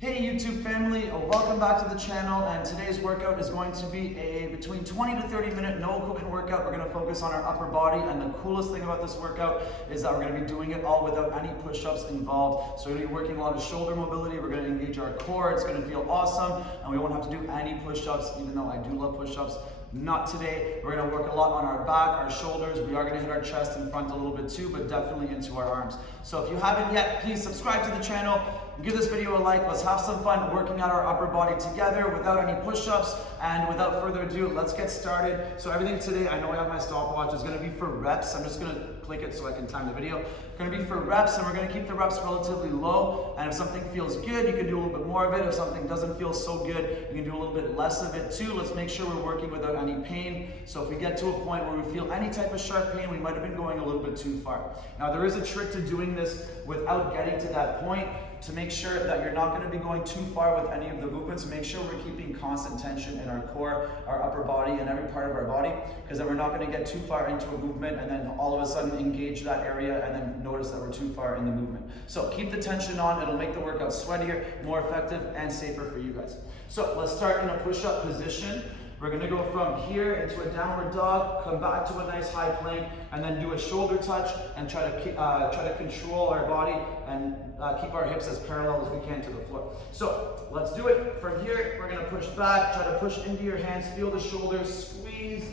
Hey YouTube family, welcome back to the channel, and today's workout is going to be a between 20 to 30 minute no equipment workout. We're going to focus on our upper body, and the coolest thing about this workout is that we're going to be doing it all without any push-ups involved. So we're going to be working a lot of shoulder mobility, we're going to engage our core, it's going to feel awesome, and we won't have to do any push-ups, even though I do love push-ups. Not today. We're going to work a lot on our back, our shoulders. We are going to hit our chest and front a little bit too, but definitely into our arms. So if you haven't yet, please subscribe to the channel. Give this video a like. Let's have some fun working out our upper body together without any push-ups. And without further ado, let's get started. So everything today, I know I have my stopwatch, is going to be for reps. I'm just going to click it so I can time the video. It's going to be for reps, and we're going to keep the reps relatively low. And if something feels good, you can do a little bit more of it. If something doesn't feel so good, you can do a little bit less of it too. Let's make sure we're working without any pain. So if we get to a point where we feel any type of sharp pain, we might have been going a little bit too far. Now there is a trick to doing this without getting to that point, to make sure that you're not going to be going too far with any of the movements. Make sure we're keeping constant tension in our core, our upper body, and every part of our body, because then we're not going to get too far into a movement and then all of a sudden engage that area and then notice that we're too far in the movement. So keep the tension on. It'll make the workout sweatier, more effective, and safer for you guys. So let's start in a push-up position. We're going to go from here into a downward dog, come back to a nice high plank, and then do a shoulder touch and try to control our body and keep our hips as parallel as we can to the floor. So let's do it. From here, we're going to push back, try to push into your hands, feel the shoulders, squeeze,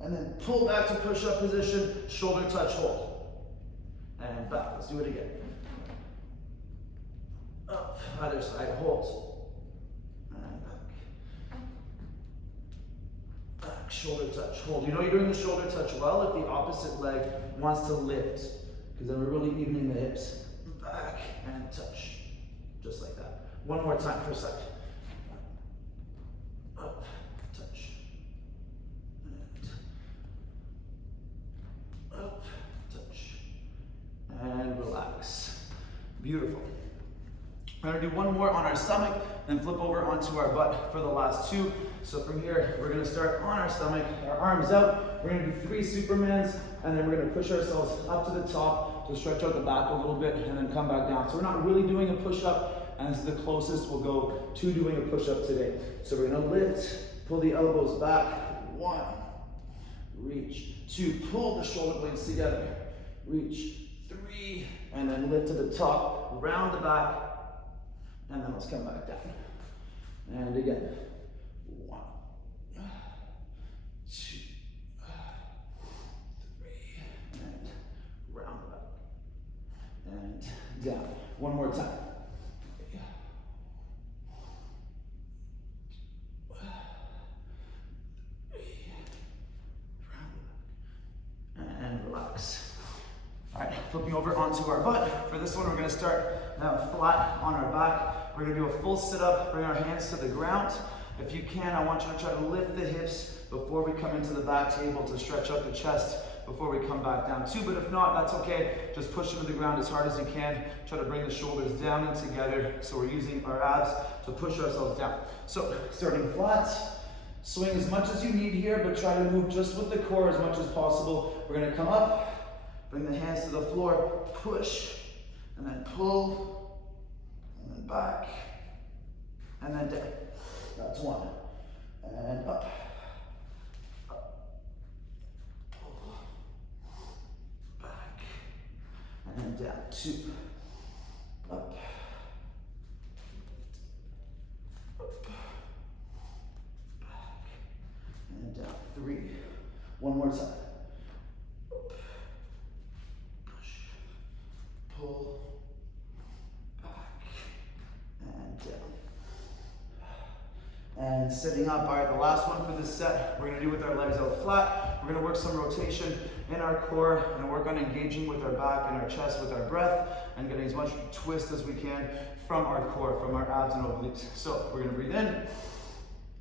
and then pull back to push-up position, shoulder touch, hold, and back. Let's do it again. Up, other side, hold. Shoulder touch, hold. You know you're doing the shoulder touch well if the opposite leg wants to lift, because then we're really evening the hips. Back and touch, just like that. One more time per side. Up, touch, and up, touch, and relax. Beautiful. We're going to do one more on our stomach, then flip over onto our butt for the last two. So from here, we're going to start on our stomach, our arms out. We're going to do 3 Supermans, and then we're going to push ourselves up to the top to stretch out the back a little bit, and then come back down. So we're not really doing a push-up, and this is the closest we'll go to doing a push-up today. So we're going to lift, pull the elbows back. 1, reach. 2, pull the shoulder blades together. Reach. 3, and then lift to the top, round the back, and then let's come back down. And again. 1, 2, 3, and round the back. And down. One more time. 3, round the back. And relax. All right, flipping over onto our butt. For this one, we're going to start now flat on our back. We're going to do a full sit-up, bring our hands to the ground. If you can, I want you to try to lift the hips before we come into the back table to stretch out the chest before we come back down too. But if not, that's okay. Just push into the ground as hard as you can. Try to bring the shoulders down and together. So we're using our abs to push ourselves down. So starting flat, swing as much as you need here, but try to move just with the core as much as possible. We're going to come up. Bring the hands to the floor, push, and then pull, and then back, and then down. That's 1. And up, pull, back, and down. 2, up, back, and down. 3, one more time. Pull, back, and down. And sitting up. All right, the last one for this set, we're going to do with our legs out flat. We're going to work some rotation in our core and work on engaging with our back and our chest with our breath and getting as much twist as we can from our core, from our abs and obliques. So we're going to breathe in,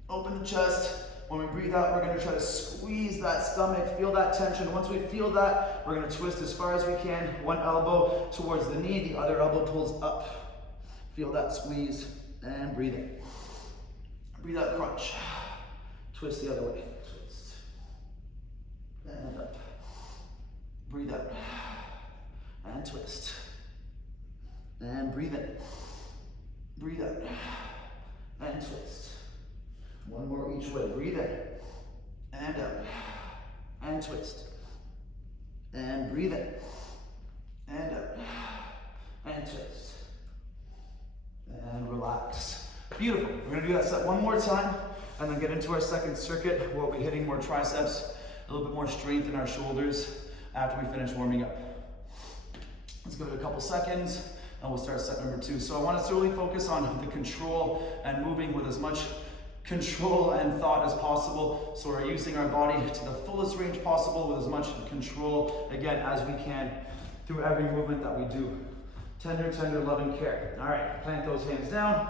open the chest. When we breathe out, we're going to try to squeeze that stomach, feel that tension. Once we feel that, we're going to twist as far as we can. One elbow towards the knee, the other elbow pulls up. Feel that squeeze, and breathe in. Breathe out, crunch. Twist the other way. Twist. And up. Breathe out. And twist. And breathe in. breathe out, and twist. One more each way, breathe in, and out, and twist. And breathe in, and out, and twist. And relax. Beautiful. We're gonna do that set one more time, and then get into our second circuit. We'll be hitting more triceps, a little bit more strength in our shoulders after we finish warming up. Let's give it a couple seconds, and we'll start set number 2. So I want us to really focus on the control and moving with as much control and thought as possible. So we're using our body to the fullest range possible with as much control, again, as we can through every movement that we do. Tender, tender, loving care. All right, plant those hands down,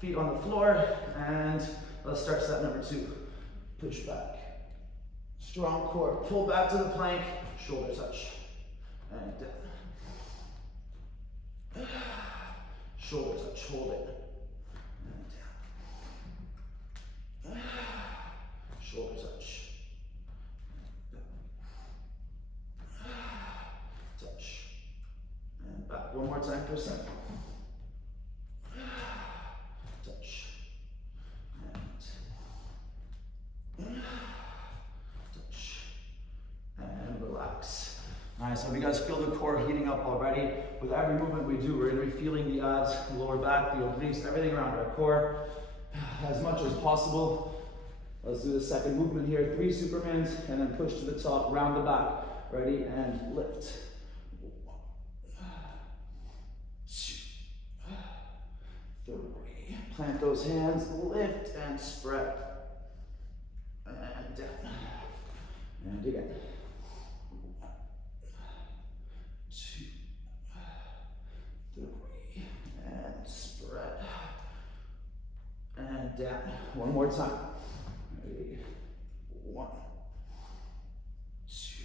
feet on the floor, and let's start set number 2. Push back. Strong core. Pull back to the plank, shoulder touch. And down. Shoulder touch, hold it. And down. Shoulder touch. Touch. And back. One more time per second. Touch. And touch. And relax. Nice. So if you guys feel the core heating up already, with every movement we do, we're going to be feeling the abs, the lower back, the obliques, everything around our core as much as possible. Let's do the second movement here. 3 Supermans, and then push to the top, round the back. Ready, and lift. 2, 3. Plant those hands, lift and spread. And down. And again. 2, 3, and spread. And down. One more time. Ready? 1, 2,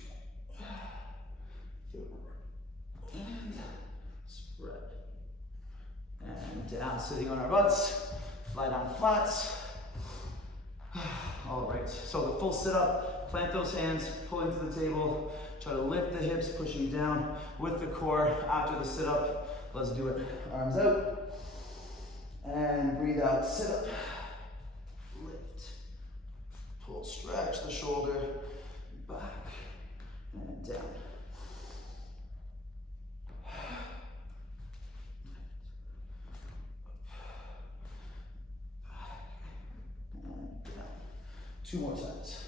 3, and spread. And down, sitting on our butts. Lie down flat. All right, so the full sit-up, plant those hands, pull into the table, try to lift the hips, pushing down with the core after the sit-up. Let's do it. Arms out, and breathe out, sit-up, lift, pull, stretch the shoulder, back, and down. And down. 2 more times.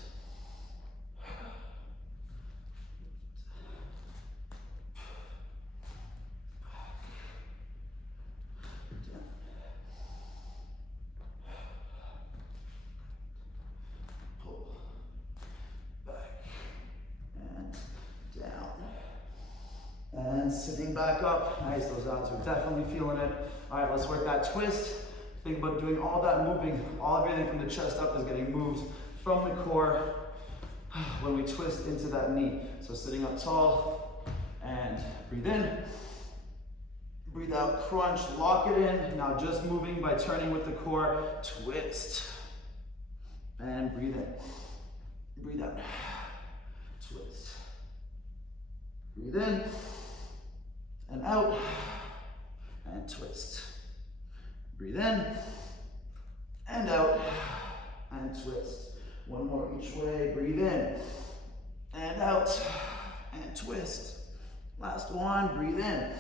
And sitting back up. Nice, those abs are definitely feeling it. All right, let's work that twist. Think about doing all that moving. Everything from the chest up is getting moved from the core when we twist into that knee. So sitting up tall and breathe in. Breathe out, crunch, lock it in. Now just moving by turning with the core, twist. And breathe in. Breathe out. Twist. Breathe in. And out, and twist. Breathe in, and out, and twist. One more each way, breathe in, and out, and twist. Last one, breathe in,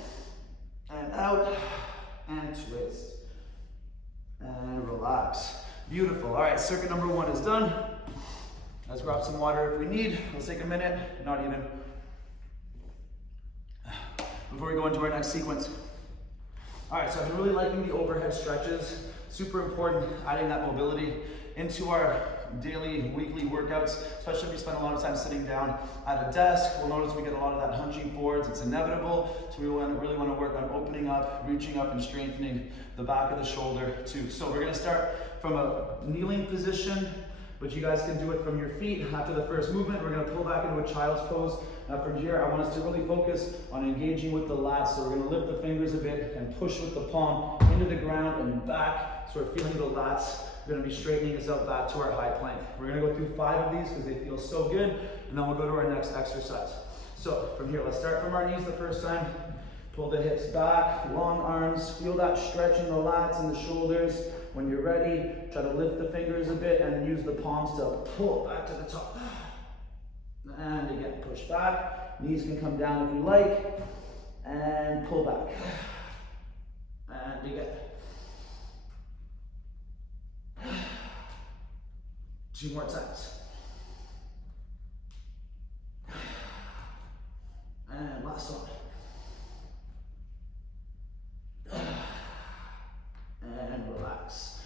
and out, and twist. And relax. Beautiful. All right, circuit number 1 is done. Let's grab some water if we need. Let's take a minute, not even. Before we go into our next sequence. All right, so I've been really liking the overhead stretches. Super important, adding that mobility into our daily, weekly workouts, especially if you spend a lot of time sitting down at a desk. We'll notice we get a lot of that hunching forwards. It's inevitable, so we really want to work on opening up, reaching up, and strengthening the back of the shoulder too. So we're gonna start from a kneeling position, but you guys can do it from your feet. After the first movement, we're gonna pull back into a child's pose. Now from here, I want us to really focus on engaging with the lats. So we're gonna lift the fingers a bit and push with the palm into the ground and back. So we're feeling the lats. We're gonna be straightening this out back to our high plank. We're gonna go through 5 of these because they feel so good, and then we'll go to our next exercise. So from here, let's start from our knees the first time. Pull the hips back, long arms, feel that stretch in the lats and the shoulders. When you're ready, try to lift the fingers a bit and then use the palms to pull back to the top. And again, push back. Knees can come down if you like. And pull back. And again. 2 more times. And last one. And relax.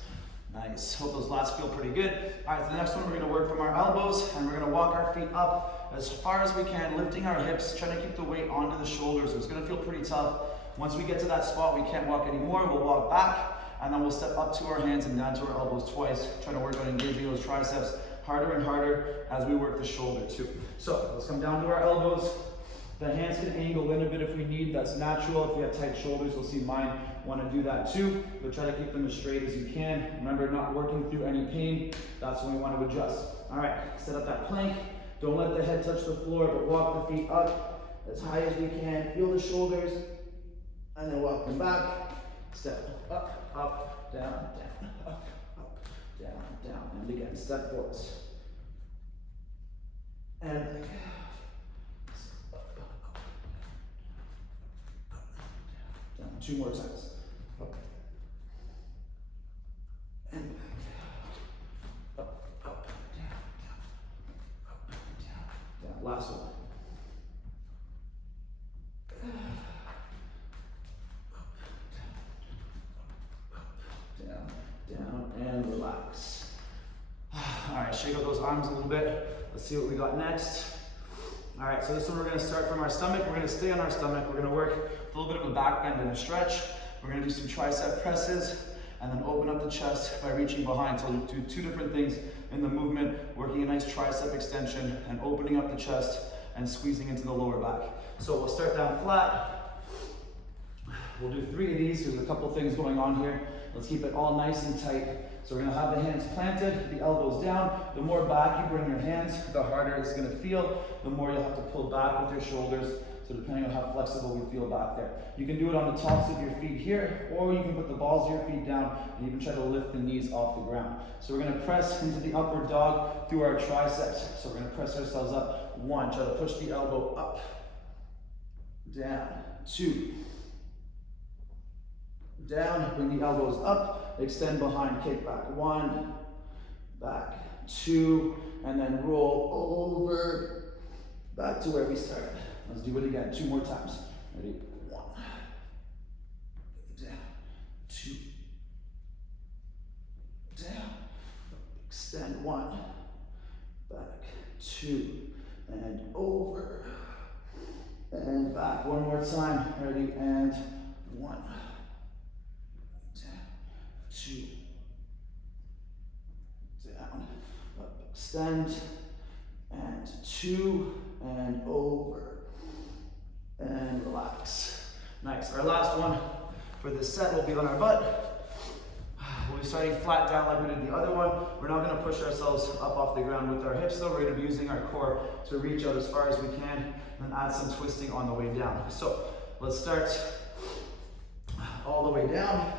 Nice. Hope those lats feel pretty good. All right, the next one, we're going to work from our elbows, and we're going to walk our feet up as far as we can, lifting our hips, trying to keep the weight onto the shoulders. It's going to feel pretty tough. Once we get to that spot, we can't walk anymore. We'll walk back, and then we'll step up to our hands and down to our elbows twice, trying to work on engaging those triceps harder and harder as we work the shoulder too. So let's come down to our elbows. The hands can angle in a bit if we need. That's natural. If you have tight shoulders, you'll see mine want to do that too. But try to keep them as straight as you can. Remember, not working through any pain. That's when we want to adjust. All right, set up that plank. Don't let the head touch the floor, but walk the feet up as high as we can. Feel the shoulders, and then walk them back. Step up, up, down, down, up, down, down. And again, step forwards. And like, down. 2 more times. Up. And back. Up, up, down, down. Up, down, down. Last one. Down, and relax. All right, shake out those arms a little bit. Let's see what we got next. All right, so this one we're going to start from our stomach. We're going to stay on our stomach. We're going to work a little bit of a back bend and a stretch. We're going to do some tricep presses and then open up the chest by reaching behind. So we'll do 2 different things in the movement, working a nice tricep extension and opening up the chest and squeezing into the lower back. So we'll start down flat. We'll do 3 of these. There's a couple things going on here. Let's keep it all nice and tight. So we're going to have the hands planted, the elbows down. The more back you bring your hands, the harder it's going to feel. The more you'll have to pull back with your shoulders. So depending on how flexible we feel back there. You can do it on the tops of your feet here, or you can put the balls of your feet down and even try to lift the knees off the ground. So we're going to press into the upward dog through our triceps. So we're going to press ourselves up. 1, try to push the elbow up, down, 2. Down, bring the elbows up, extend behind, kick back. 1, back, 2, and then roll over, back to where we started. Let's do it again, 2 more times. Ready? 1, down, 2, down, extend. 1, back, 2, and over, and back. 1 more time. Ready? And 1. 2, down, up, extend, and 2, and over, and relax. Nice. Our last one for this set will be on our butt. We'll be starting flat down like we did the other one. We're not going to push ourselves up off the ground with our hips though. We're going to be using our core to reach out as far as we can and add some twisting on the way down. So let's start all the way down.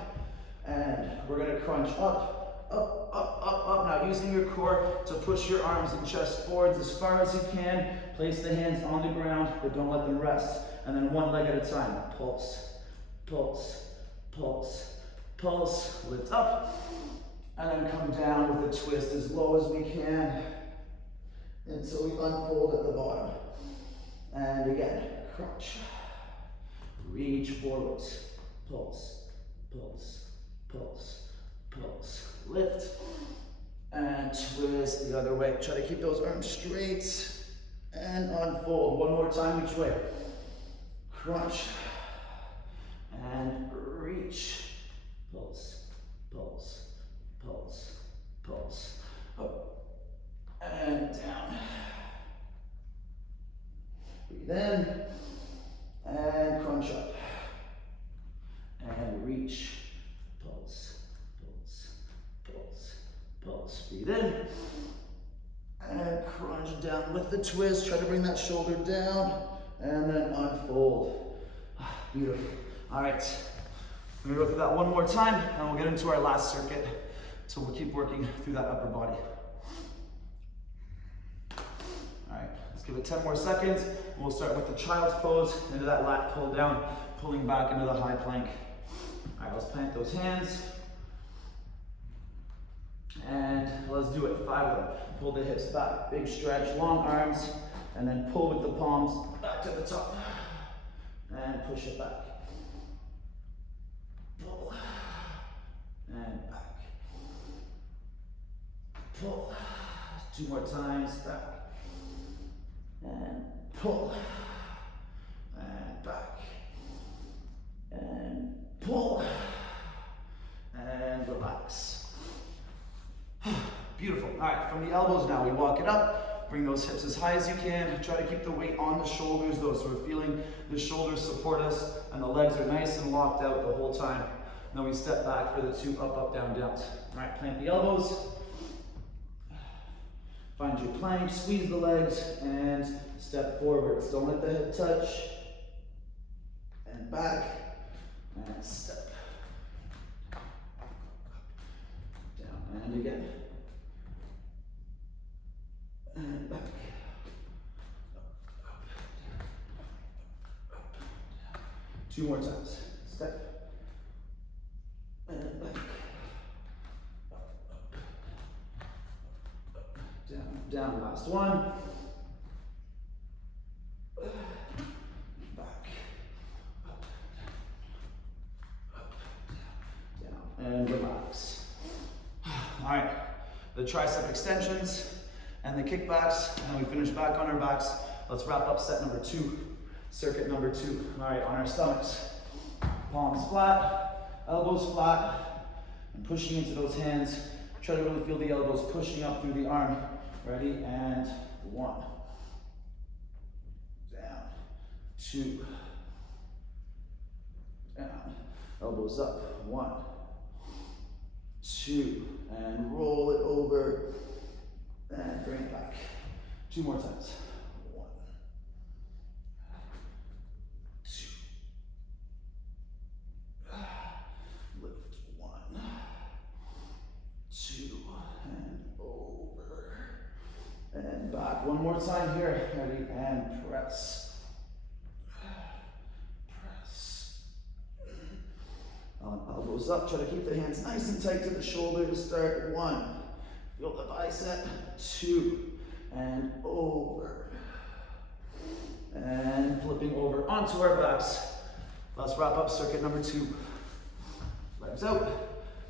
And we're going to crunch up, up, up, up, up. Now using your core to push your arms and chest forwards as far as you can. Place the hands on the ground, but don't let them rest. And then 1 leg at a time. Pulse, pulse, pulse, pulse. Lift up. And then come down with a twist as low as we can until we unfold at the bottom. And again, crunch. Reach forwards. Pulse, pulse. Pulse, pulse, lift, and twist the other way. Try to keep those arms straight and unfold. 1 more time each way. Crunch and reach. Pulse, pulse, pulse, pulse. Up and down. Breathe in and crunch up and reach. Pulse, pulse, pulse, pulse. Breathe in and crunch down with the twist. Try to bring that shoulder down and then unfold. Beautiful. All right, we're gonna go through that one more time and we'll get into our last circuit. So we'll keep working through that upper body. All right, let's give it 10 more seconds. We'll start with the child's pose, into that lat pull down, pulling back into the high plank. All right, let's plant those hands. And let's do it, 5 of them. Pull the hips back, big stretch, long arms, and then pull with the palms back to the top. And push it back. Pull. And back. Pull. 2 more times, back. And pull. And back. And pull. And relax. Beautiful. All right, from the elbows now, we walk it up. Bring those hips as high as you can. Try to keep the weight on the shoulders though, so we're feeling the shoulders support us and the legs are nice and locked out the whole time. Then we step back for the 2 up, up, down, downs. All right, plant the elbows. Find your plank, squeeze the legs, and step forwards. Don't let the hip touch. And back, and step. Down, and again. And back. Up, down, up, down. 2 more times. Step. And back. Down, down, last one. Back. Up, down, and relax. All right, the tricep extensions and the kickbacks, and then we finish back on our backs. Let's wrap up set number 2, circuit number 2. All right, on our stomachs. Palms flat, elbows flat, and pushing into those hands. Try to really feel the elbows pushing up through the arm. Ready? And 1. Down. 2. Down. Elbows up. 1. 2. And roll it over. And bring it back. 2 more times. 1. 2. Lift. 1. 2. And over. And back. 1 more time here. Ready? And press. Press. Elbows up. Try to keep the hands nice and tight to the shoulder to start. 1. Feel the bicep. 2. And over. And flipping over onto our backs. Let's wrap up circuit number 2. Legs out.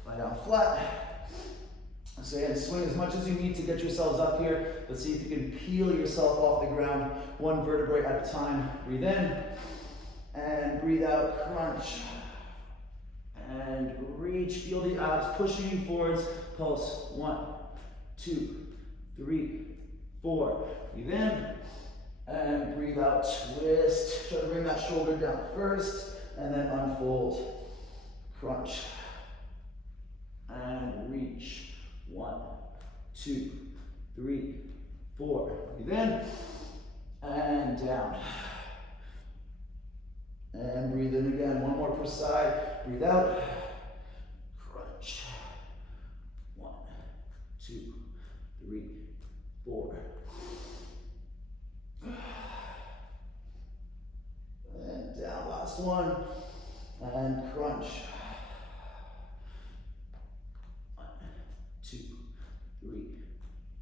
Lie down flat. So again, swing as much as you need to get yourselves up here. Let's see if you can peel yourself off the ground, 1 vertebrae at a time. Breathe in and breathe out, crunch. And reach, feel the abs pushing you forwards. Pulse, 1, 2, 3, 4. Breathe in and breathe out, twist. Try to bring that shoulder down first and then unfold. Crunch and reach. 1, 2, 3, 4. Breathe in and down. And breathe in again. 1 more per side. Breathe out. Crunch. 1, 2, 3, 4. And down. Last one. And crunch. 1, 2, 3,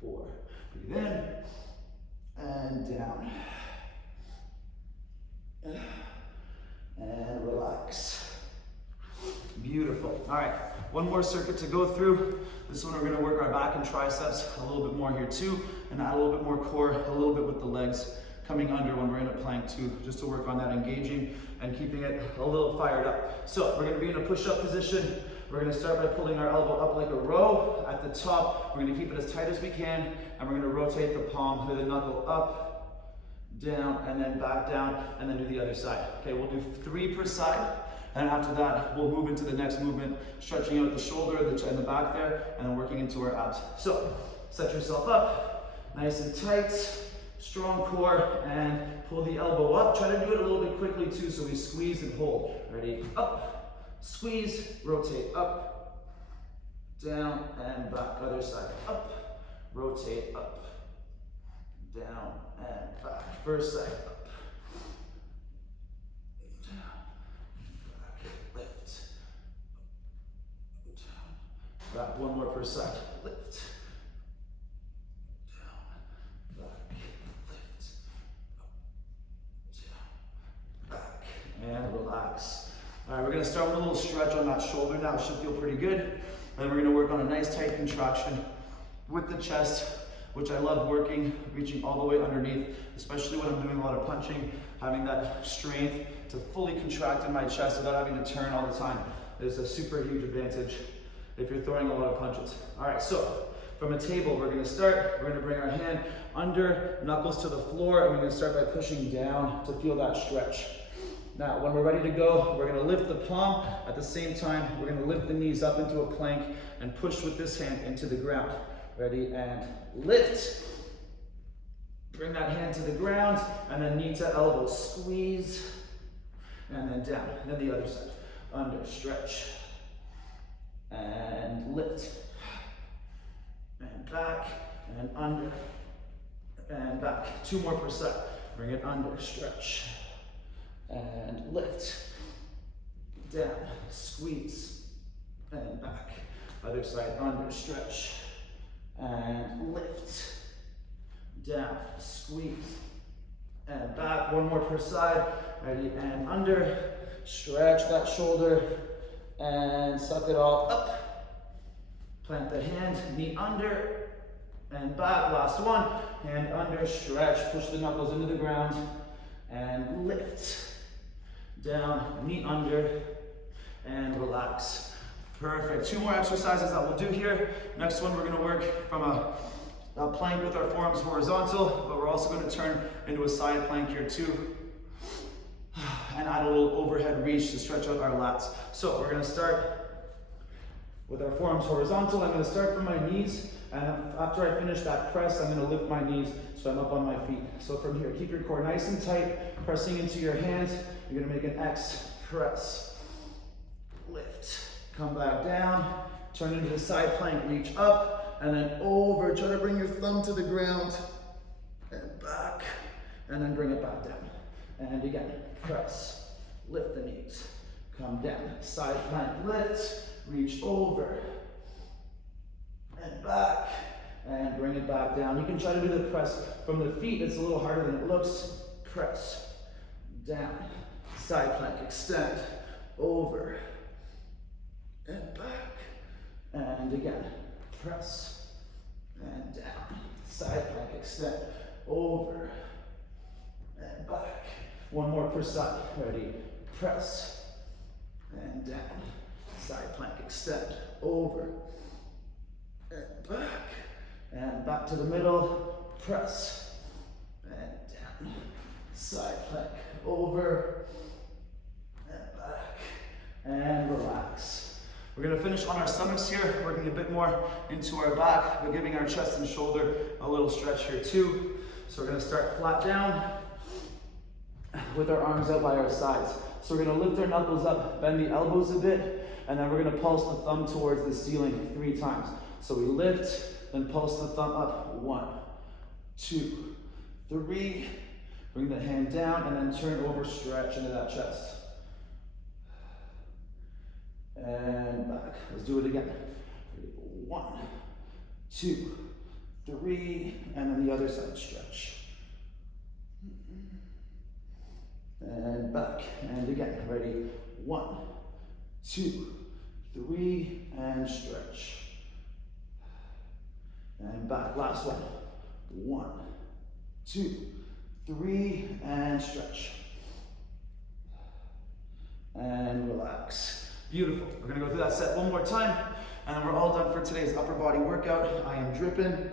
4. Breathe in and down. And relax. Beautiful. All right, 1 more circuit to go through. This one we're going to work our back and triceps a little bit more here too, and add a little bit more core, a little bit with the legs coming under when we're in a plank too, just to work on that engaging and keeping it a little fired up. So we're going to be in a push-up position. We're going to start by pulling our elbow up like a row. At the top, we're going to keep it as tight as we can, and we're going to rotate the palm with the knuckle up, down, and then back down, and then do the other side. Okay, we'll do 3 per side, and after that, we'll move into the next movement, stretching out the shoulder and the back there, and then working into our abs. So, set yourself up, nice and tight, strong core, and pull the elbow up. Try to do it a little bit quickly too, so we squeeze and hold. Ready? Up, squeeze, rotate, up, down, and back. Other side, up, rotate, up, down, and back. First side, up, down, back, lift, down, back. One more per side, lift, down, back, lift, down, back, and relax. All right, we're gonna start with a little stretch on that shoulder now. It should feel pretty good. And then we're gonna work on a nice tight contraction with the chest, which I love working, reaching all the way underneath, especially when I'm doing a lot of punching, having that strength to fully contract in my chest without having to turn all the time is a super huge advantage if you're throwing a lot of punches. All right, so from a table, we're gonna start. We're gonna bring our hand under, knuckles to the floor, and we're gonna start by pushing down to feel that stretch. Now, when we're ready to go, we're gonna lift the palm. At the same time, we're gonna lift the knees up into a plank and push with this hand into the ground. Ready, and lift. Bring that hand to the ground, and then knee to elbow, squeeze, and then down. And then the other side, under, stretch, and lift, and back, and under, and back. Two more per side. Bring it under, stretch, and lift, down, squeeze, and back. Other side, under, stretch, and lift, down, squeeze, and back. One more per side. Ready, and under, stretch that shoulder, and suck it all up. Plant the hand, knee under, and back. Last one, hand under, stretch, push the knuckles into the ground, and lift, down, knee under, and relax. Perfect. Two more exercises that we'll do here. Next one, we're gonna work from a plank with our forearms horizontal, but we're also gonna turn into a side plank here too. And add a little overhead reach to stretch out our lats. So we're gonna start with our forearms horizontal. I'm gonna start from my knees, and after I finish that press, I'm gonna lift my knees so I'm up on my feet. So from here, keep your core nice and tight, pressing into your hands. You're gonna make an X, press, lift. Come back down, turn into the side plank, reach up, and then over. Try to bring your thumb to the ground, and back, and then bring it back down. And again, press, lift the knees, come down, side plank, lift, reach over, and back, and bring it back down. You can try to do the press from the feet. It's a little harder than it looks. Press, down, side plank, extend, over, and back, and again, press, and down, side plank, extend, over, and back. One more per side. Ready, press, and down, side plank, extend, over, and back to the middle, press, and down, side plank, over, and back, and relax. We're gonna finish on our stomachs here, working a bit more into our back, but giving our chest and shoulder a little stretch here too. So we're gonna start flat down with our arms out by our sides. So we're gonna lift our knuckles up, bend the elbows a bit, and then we're gonna pulse the thumb towards the ceiling 3 times. So we lift, then pulse the thumb up. 1, 2, 3. Bring the hand down, and then turn over, stretch into that chest. And back. Let's do it again. 1, 2, 3, and then the other side, stretch. And back, and again, ready? 1, 2, 3, and stretch. And back, last one. 1, 2, 3, and stretch. And relax. Beautiful. We're gonna go through that set one more time, and then we're all done for today's upper body workout. I am dripping.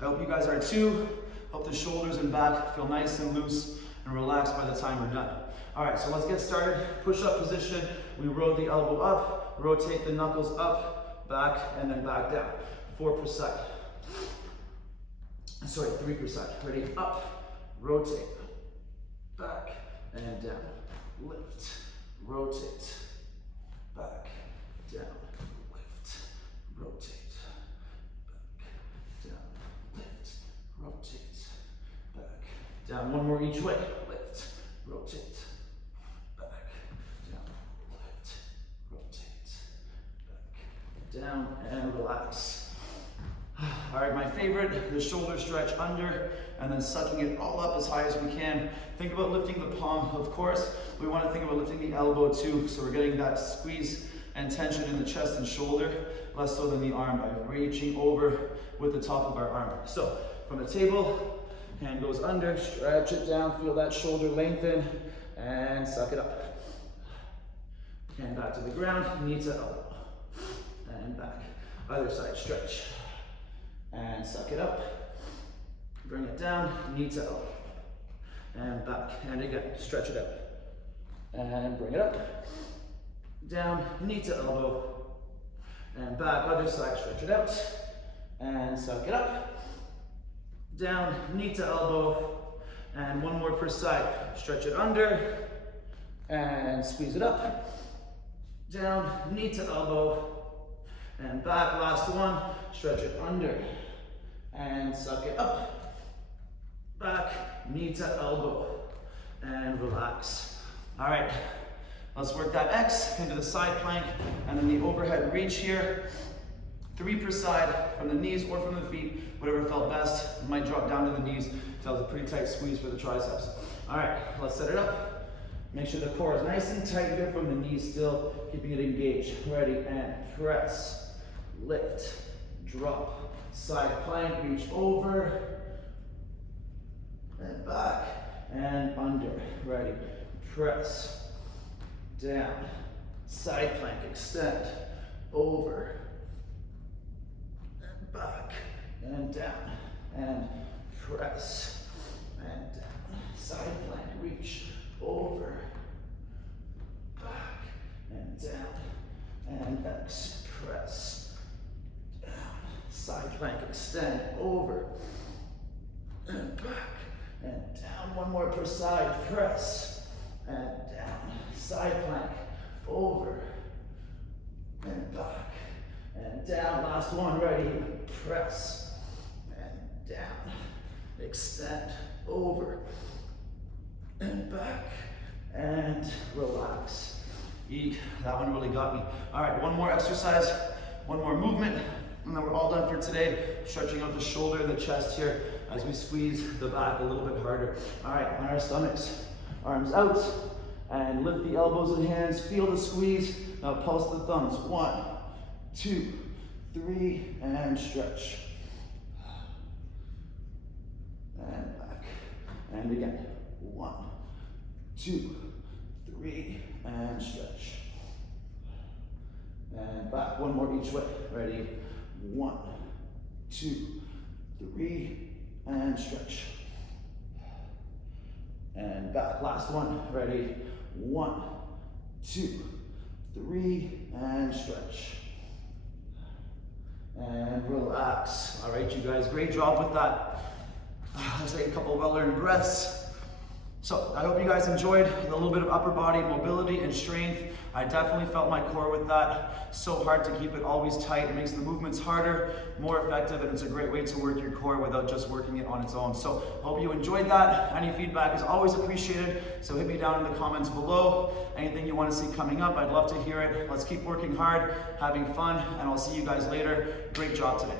I hope you guys are too. Hope the shoulders and back feel nice and loose and relaxed by the time we're done. All right, so let's get started. Push-up position. We roll the elbow up, rotate the knuckles up, back, and then back down. 4 per side. Sorry, 3 per side. Ready? Up, rotate, back, and down. Lift, rotate, back, down. Lift, rotate, back, down. Lift, rotate, back, down. One more each way. Lift, rotate, back, down. Lift, rotate, back, down, and relax. All right, my favorite, the shoulder stretch under and then sucking it all up as high as we can. Think about lifting the palm, of course. We want to think about lifting the elbow too, so we're getting that squeeze and tension in the chest and shoulder, less so than the arm, by reaching over with the top of our arm. So from the table, hand goes under, stretch it down, feel that shoulder lengthen, and suck it up. Hand back to the ground, knee to elbow, and back. Other side, stretch. And suck it up, bring it down, knee to elbow, and back, and again, stretch it out, and bring it up, down, knee to elbow, and back, other side, stretch it out, and suck it up, down, knee to elbow, and one more per side, stretch it under, and squeeze it up, down, knee to elbow, and back, last one, stretch it under, and suck it up, back, knee to elbow, and relax. All right, let's work that X into the side plank, and then the overhead reach here. 3 per side, from the knees or from the feet, whatever felt best. You might drop down to the knees, that was a pretty tight squeeze for the triceps. All right, let's set it up. Make sure the core is nice and tight here from the knees still, keeping it engaged. Ready, and press, lift, drop, side plank, reach over, and back, and under. Ready, press, down, side plank, extend, over, and back, and down, and press, and down, side plank, reach, over, back, and down, and X, press, down, side plank, extend, over, and back, and down, one more per side, press, and down, side plank, over, and back, and down, last one, ready, press, and down, extend, over, and back, and relax. Eek, that one really got me. All right, one more exercise, one more movement, and then we're all done for today. Stretching out the shoulder, the chest here, as we squeeze the back a little bit harder. All right, on our stomachs, arms out, and lift the elbows and hands, feel the squeeze. Now pulse the thumbs, 1, 2, 3, and stretch. And back, and again, 1, 2, 3, and stretch. And back, one more each way. Ready? 1, 2, 3, and stretch. And back, last one. Ready? 1, 2, 3, and stretch. And relax. All right, you guys, great job with that. Let's take a couple of well-earned breaths. So I hope you guys enjoyed a little bit of upper body mobility and strength. I definitely felt my core with that. So hard to keep it always tight. It makes the movements harder, more effective, and it's a great way to work your core without just working it on its own. So hope you enjoyed that. Any feedback is always appreciated. So hit me down in the comments below. Anything you want to see coming up, I'd love to hear it. Let's keep working hard, having fun, and I'll see you guys later. Great job today.